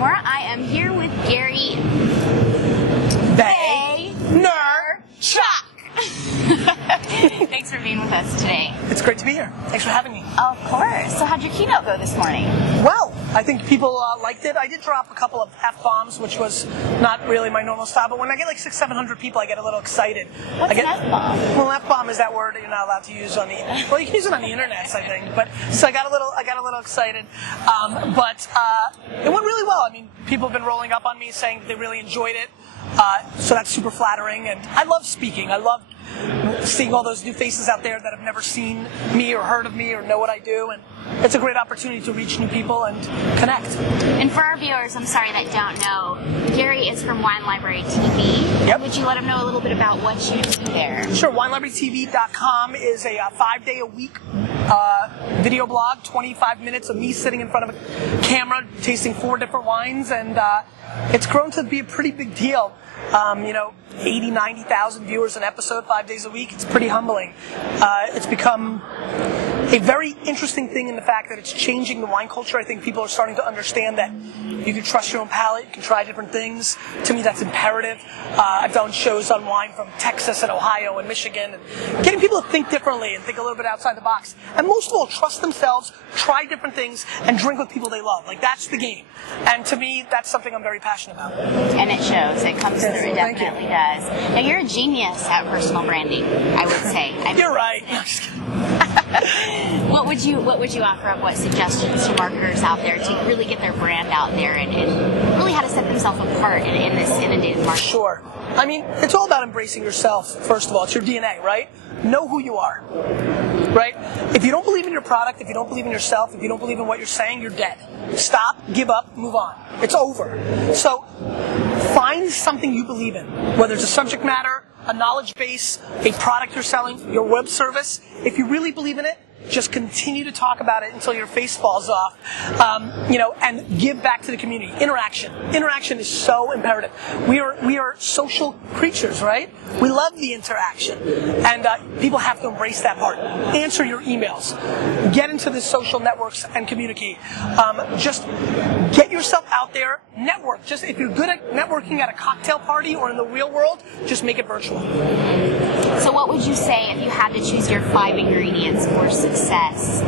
Zamora. I am here with Gary Vaynerchuk. Thanks for being with us today. It's great to be here. Thanks for having me. Of course. So how'd your keynote go this morning? Well, I think people liked it. I did drop a couple of F-bombs, which was not really my normal style, but when I get like 600-700 people, I get a little excited. What's an F-bomb? Well, F-bomb is that word that you're not allowed to use on the, well, you can use it on the internet, I think, but, so I got a little excited, but it went really well. I mean, people have been rolling up on me saying that they really enjoyed it, so that's super flattering, and I love speaking. I love seeing all those new faces out there that have never seen me or heard of me or know what I do, and it's a great opportunity to reach new people and connect. And for our viewers, I'm sorry that don't know, Gary is from Wine Library TV. Yep. Would you let them know a little bit about what you do there? Sure. WineLibraryTV.com is a 5-day-a-week video blog, 25 minutes of me sitting in front of a camera, tasting 4 different wines, and it's grown to be a pretty big deal. 80, 90,000 viewers an episode, 5 days a week. It's pretty humbling. It's become a very interesting thing in the fact that it's changing the wine culture. I think people are starting to understand that you can trust your own palate, you can try different things. To me, that's imperative. I've done shows on wine from Texas and Ohio and Michigan, and getting people to think differently and think a little bit outside the box. And most of all, trust themselves, try different things, and drink with people they love. Like, that's the game. And to me, that's something I'm very passionate about. And it shows. It comes through. It definitely does. Now, you're a genius at personal branding, I would say. You're right. What would you offer up? What suggestions to marketers out there to really get their brand out there and really how to set themselves apart in this inundated market? Sure. I mean, it's all about embracing yourself, first of all. It's your DNA, right? Know who you are, right? If you don't believe in your product, if you don't believe in yourself, if you don't believe in what you're saying, you're dead. Stop, give up, move on. It's over. So find something you believe in, whether it's a subject matter, a knowledge base, a product you're selling, your web service. If you really believe in it, just continue to talk about it until your face falls off, and give back to the community. Interaction. Interaction is so imperative. We are social creatures, right? We love the interaction, and people have to embrace that part. Answer your emails. Get into the social networks and communicate. Just get yourself out there. Network. Just if you're good at networking at a cocktail party or in the real world, just make it virtual. So what would you say if you had to choose your 5 ingredients for success?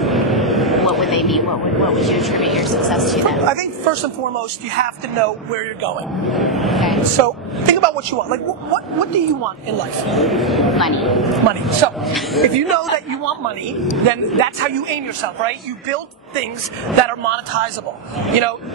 What would they be? What would you attribute your success to them? I think first and foremost, you have to know where you're going. Okay. So think about what you want. Like, what do you want in life? Money. Money. So if you know that you want money, then that's how you aim yourself, right? You build things that are monetizable.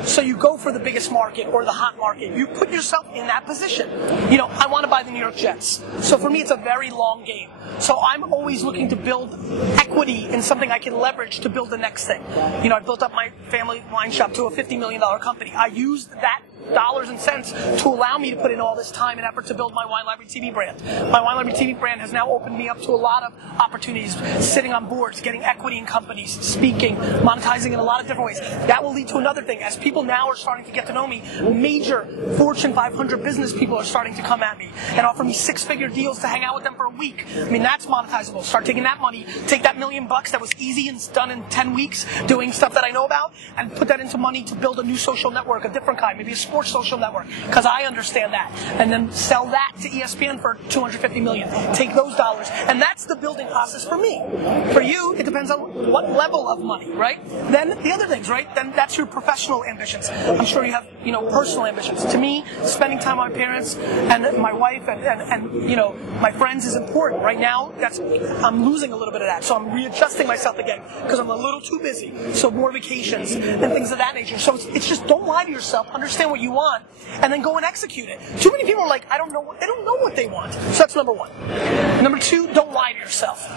So you go for the biggest market or the hot market. You put yourself in that position. I want to buy the New York Jets. So for me, it's a very long game. So I'm always looking to build equity in something I can leverage to build the next thing. I built up my family wine shop to a $50 million company. I used that dollars and cents to allow me to put in all this time and effort to build my Wine Library TV brand. My Wine Library TV brand has now opened me up to a lot of opportunities, sitting on boards, getting equity in companies, speaking, monetizing in a lot of different ways. That will lead to another thing. As people now are starting to get to know me, major Fortune 500 business people are starting to come at me and offer me 6-figure deals to hang out with them for a week. I mean, that's monetizable. Start taking that money, take that $1 million that was easy and done in 10 weeks, doing stuff that I know about, and put that into money to build a new social network, a different kind, maybe a sports social network, because I understand that, and then sell that to ESPN for $250 million. Take those dollars, and that's the building process for me. For you, it depends on what level of money, right? Then the other things, right? Then that's your professional ambitions. I'm sure you have, personal ambitions. To me, spending time with my parents and my wife and my friends is important. Right now, I'm losing a little bit of that, so I'm readjusting myself again because I'm a little too busy. So more vacations and things of that nature. So it's just don't lie to yourself. Understand what you want, and then go and execute it. Too many people are like, I don't know what they don't know what they want. So that's number 1. Number 2, don't lie to yourself.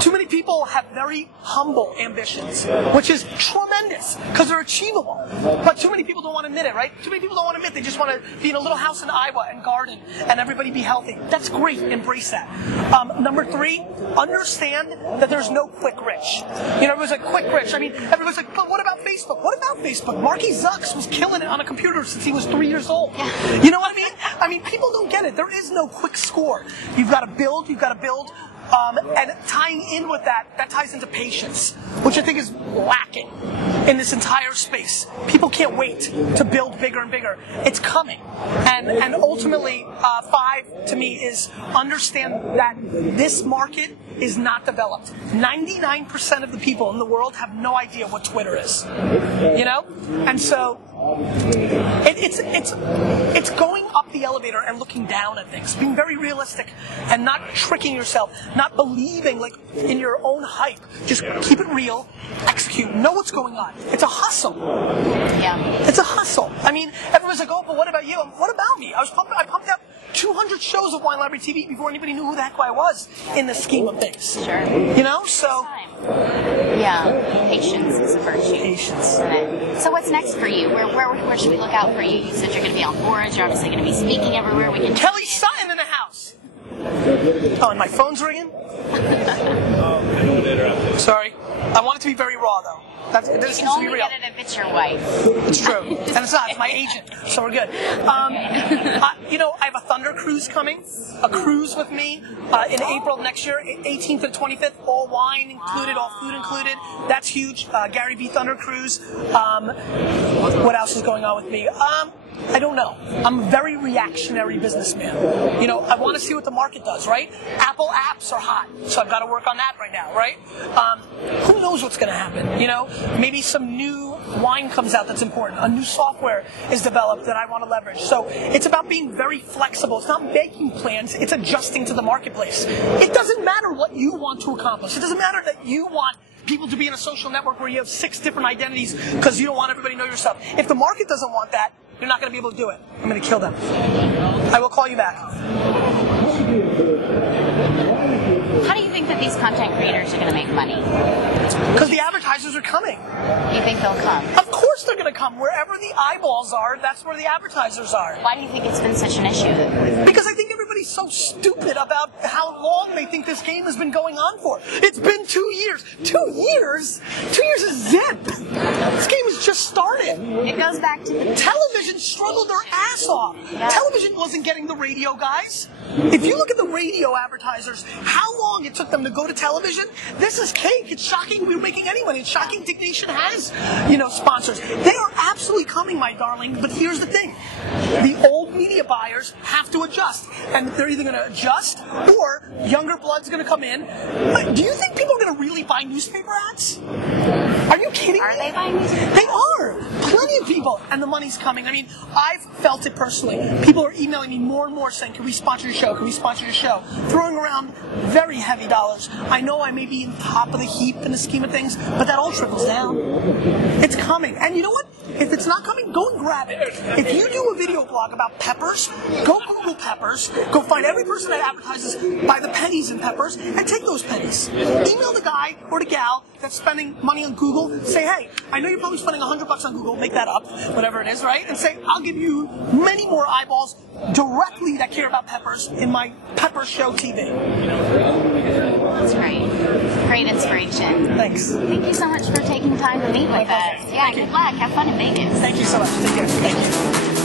Too many people have very humble ambitions, which is tremendous because they're achievable. But too many people don't want to admit it, right? Too many people don't want to admit they just want to be in a little house in Iowa and garden and everybody be healthy. That's great. Embrace that. Number 3, understand that there's no quick rich. Everybody's like, quick rich. I mean, everybody's like, but what about Facebook? What about Facebook? Marky Zucks was killing it on a computer since he was 3 years old. Yeah. You know what I mean? I mean, people don't get it. There is no quick score. You've got to build. And tying in with that ties into patience, which I think is lacking. in this entire space. People can't wait to build bigger and bigger. It's coming. And ultimately, 5 to me is understand that this market is not developed. 99% of the people in the world have no idea what Twitter is. You know? And so it's going up the elevator and looking down at things, being very realistic and not tricking yourself, not believing like in your own hype. Just keep it real, execute, know what's going on. It's a hustle. Yeah. It's a hustle. I mean, everyone's like, oh, but what about you? What about me? I pumped out 200 shows of Wine Library TV before anybody knew who the heck I was in the scheme of things. Sure. You know, so. Yeah, patience is a virtue. Patience. Isn't it? So what's next for you? Where should we look out for you? You said you're going to be on boards. You're obviously going to be speaking everywhere. We can. Kelly Sutton in the house. Oh, and my phone's ringing? Sorry. I want it to be very raw, though. This You can needs to only be real. get it if it's your wife. It's true. And it's not. It's my agent. So we're good. You know, I have a Thunder Cruise coming. A cruise with me in April next year, 18th and 25th. All wine included, all food included. That's huge. Gary V. Thunder Cruise. What else is going on with me? I don't know. I'm a very reactionary businessman. You know, I want to see what the market does, right? Apple apps are hot, so I've got to work on that right now, right? Who knows what's going to happen? You know, maybe some new wine comes out that's important. A new software is developed that I want to leverage. So it's about being very flexible. It's not making plans. It's adjusting to the marketplace. It doesn't matter what you want to accomplish. It doesn't matter that you want people to be in a social network where you have 6 different identities because you don't want everybody to know your stuff. If the market doesn't want that, you're not going to be able to do it. I'm going to kill them. I will call you back. How do you think that these content creators are going to make money? Because the advertisers are coming. You think they'll come? Of course they're going to come. Wherever the eyeballs are, that's where the advertisers are. Why do you think it's been such an issue? Because I think everybody's so stupid about how long they think this game has been going on for. It's been 2 years. 2 years? 2 years is zip. This game has just started. It goes back to the Television struggled their ass off. Yeah. Television wasn't getting the radio guys. If you look at the radio advertisers, how long it took them to go to television, this is cake. It's shocking we're making any money. It's shocking Dick Nation has, sponsors. They are absolutely coming, my darling, but here's the thing. The old media buyers have to adjust, and they're either going to adjust or younger blood's going to come in. But do you think people are going to really buy newspaper ads? Are you kidding me? Are they buying newspaper? They are. Plenty of people, and the money's coming. I mean, I've felt it personally. People are emailing me more and more saying, can we sponsor your show? Can we sponsor your show? Throwing around very heavy dollars. I know I may be in top of the heap in the scheme of things, but that all trickles down. It's coming. And you know what? If it's not coming, go and grab it. If you do a video blog about peppers, go Google peppers, go find every person that advertises by the pennies in peppers, and take those pennies. Email the guy or the gal that's spending money on Google. Say, hey, I know you're probably spending $100 on Google. Make that up, whatever it is, right? And say, I'll give you many more eyeballs directly that care about peppers in my Pepper Show TV. That's great. Great inspiration. Thanks. Thank you so much for taking time to meet with us. Yeah, good luck. Have fun in Vegas. Thank you so much. Take care. Thank you.